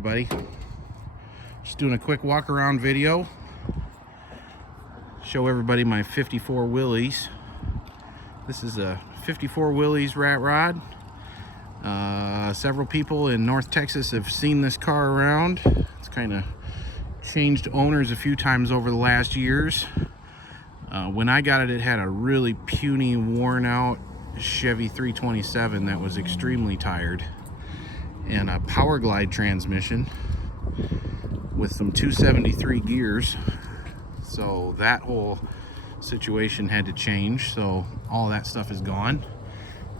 everybody. Just doing a quick walk around video. Show everybody my 54 Willys. This is a 54 Willys rat rod. Several people in North Texas have seen this car around. It's kind of changed owners a few times over the last years. When I got it, it had a really puny, worn out Chevy 327 that was extremely tired, and a power glide transmission with some 273 gears. So that whole situation had to change, so all that stuff is gone.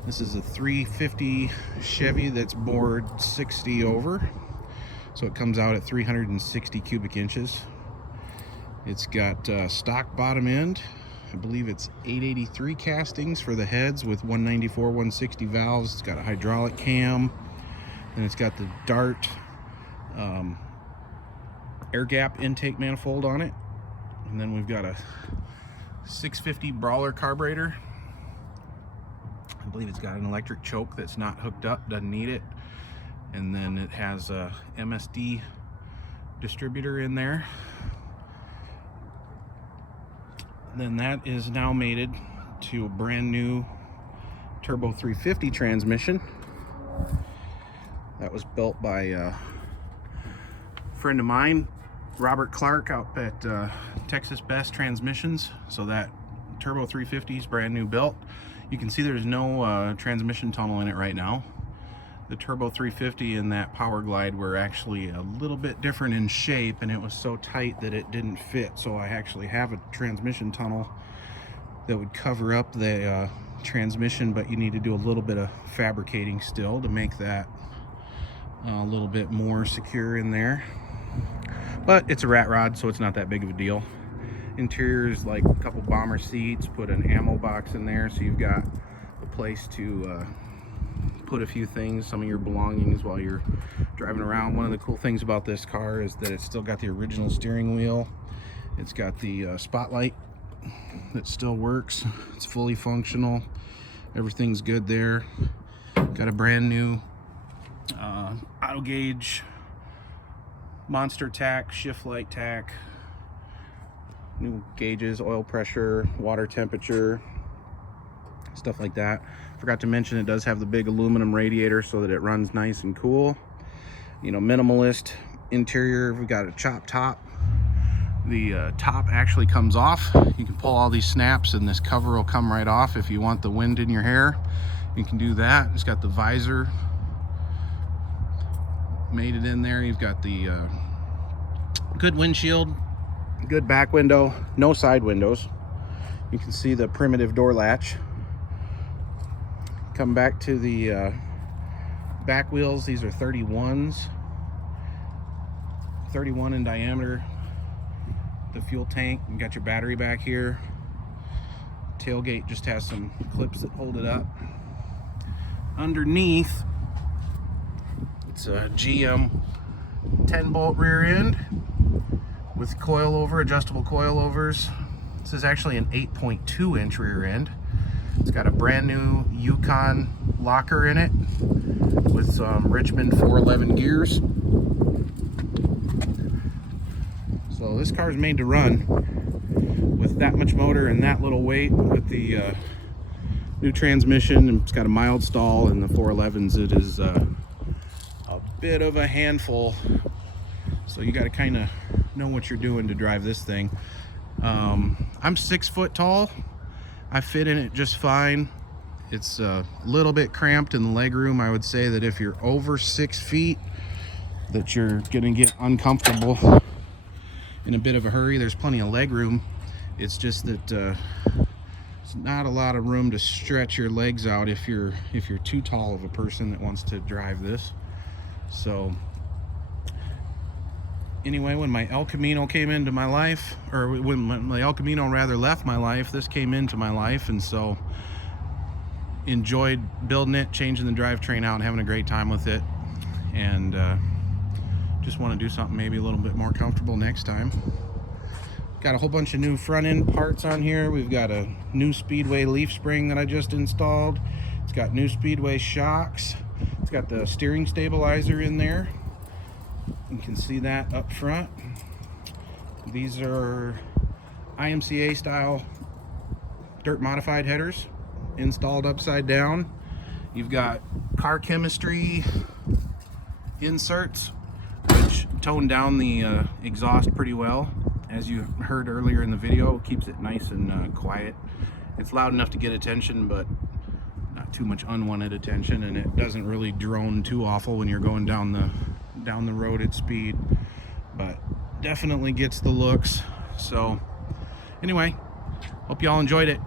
This is a 350 Chevy that's bored 60 over, so it comes out at 360 cubic inches. It's got stock bottom end. I believe it's 883 castings for the heads with 194, 160 valves. It's got a hydraulic cam, and it's got the Dart air gap intake manifold on it. And then we've got a 650 Brawler carburetor. I believe it's got an electric choke that's not hooked up, doesn't need it. And then it has a MSD distributor in there. Then that is now mated to a brand new turbo 350 transmission that was built by a friend of mine, Robert Clark, out at Texas Best Transmissions. So that turbo 350 is brand new built. You can see there's no transmission tunnel in it right now. The turbo 350 and that power glide were actually a little bit different in shape, and it was so tight that it didn't fit. So I actually have a transmission tunnel that would cover up the transmission, but you need to do a little bit of fabricating still to make that a little bit more secure in there. But it's a rat rod, so it's not that big of a deal. Interior is like a couple bomber seats, put an ammo box in there, so you've got a place to put a few things, some of your belongings while you're driving around. One of the cool things about this car is that it's still got the original steering wheel. It's got the spotlight that still works. It's fully functional. Everything's good there. Got a brand new auto gauge monster tack, shift light tack, new gauges, oil pressure, water temperature, stuff like that. Forgot to mention it does have the big aluminum radiator so that it runs nice and cool. You know, minimalist interior. We've got a chop top. The top actually comes off. You can pull all these snaps and this cover will come right off. If you want the wind in your hair, you can do that. It's got the visor mated in there. You've got the good windshield, good back window, no side windows. You can see the primitive door latch. Come back to the back wheels. These are 31s, 31 in diameter. The fuel tank, you got your battery back here. Tailgate just has some clips that hold it up. Underneath, it's a GM 10-bolt rear end with coilover, adjustable coilovers. This is actually an 8.2 inch rear end. It's got a brand new Yukon locker in it with some Richmond 411 gears. So this car is made to run with that much motor and that little weight, with the new transmission. It's got a mild stall, and the 411s, it is a bit of a handful. So you got to kind of know what you're doing to drive this thing. I'm 6 foot tall. I fit in it just fine. It's a little bit cramped in the leg room. I would say that if you're over 6 feet, that you're gonna get uncomfortable in a bit of a hurry. There's plenty of leg room. It's just that it's not a lot of room to stretch your legs out if you're too tall of a person that wants to drive this. So anyway, when my El Camino came into my life, or when my El Camino rather left my life, this came into my life, and so enjoyed building it, changing the drivetrain out, and having a great time with it. And just want to do something maybe a little bit more comfortable next time. Got a whole bunch of new front end parts on here. We've got a new Speedway leaf spring that I just installed. It's got new Speedway shocks. It's got the steering stabilizer in there. You can see that up front. These are IMCA style dirt modified headers installed upside down. You've got car chemistry inserts which tone down the exhaust pretty well. As you heard earlier in the video, it keeps it nice and quiet. It's loud enough to get attention, but not too much unwanted attention, and it doesn't really drone too awful when you're going down the road at speed, but definitely gets the looks. So anyway, hope y'all enjoyed it.